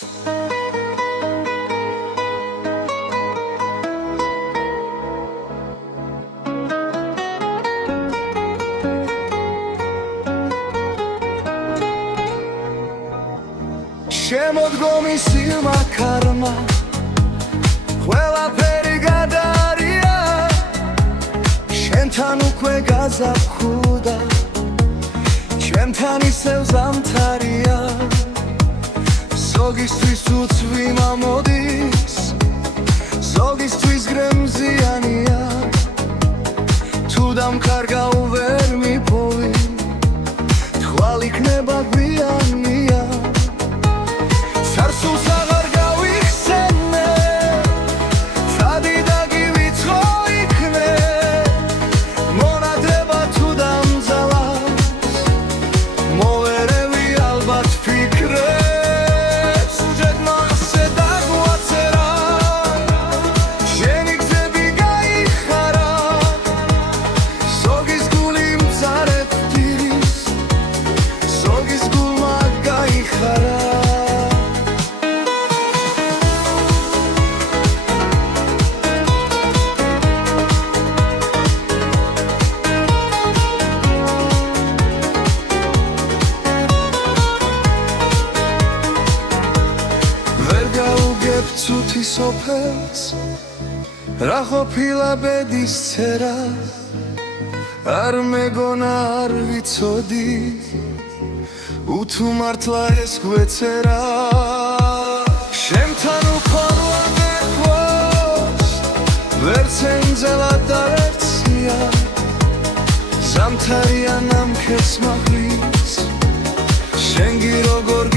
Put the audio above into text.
შემოდგომი სილმაქარმა ყველაფერი გადარია შენთან უკვე გაზაფხულდა ჩემთან ისევ ზამთარია ზოგისთვის უცვიმა მოდის ზოგისთვის გრემზიანია თუ დამკარგა ვერ მიპოვი თვალ იქნება გვიანია სარსულს აღარ გავიხსენე წადი და გივიწყო იქნე მონადება თუ დამძალავს მოვერევი ალბათ ფიქრებს ჯერმა ასე დაგვაწერა შენი გზები გაიხარა ზოგის გული მწარედ დირის ზოგის გულმა გაიხარა ცუთი სოფელს რა ყოფილა ბედის წერა არ მეგონა არ ვიცოდი უთუ მართლა ეს გვეწერა შემთან უქონლად ეხოს ვერც ენძელად და ვერცია ზამთარია ნამქერს მაღლის შენ გი როგორ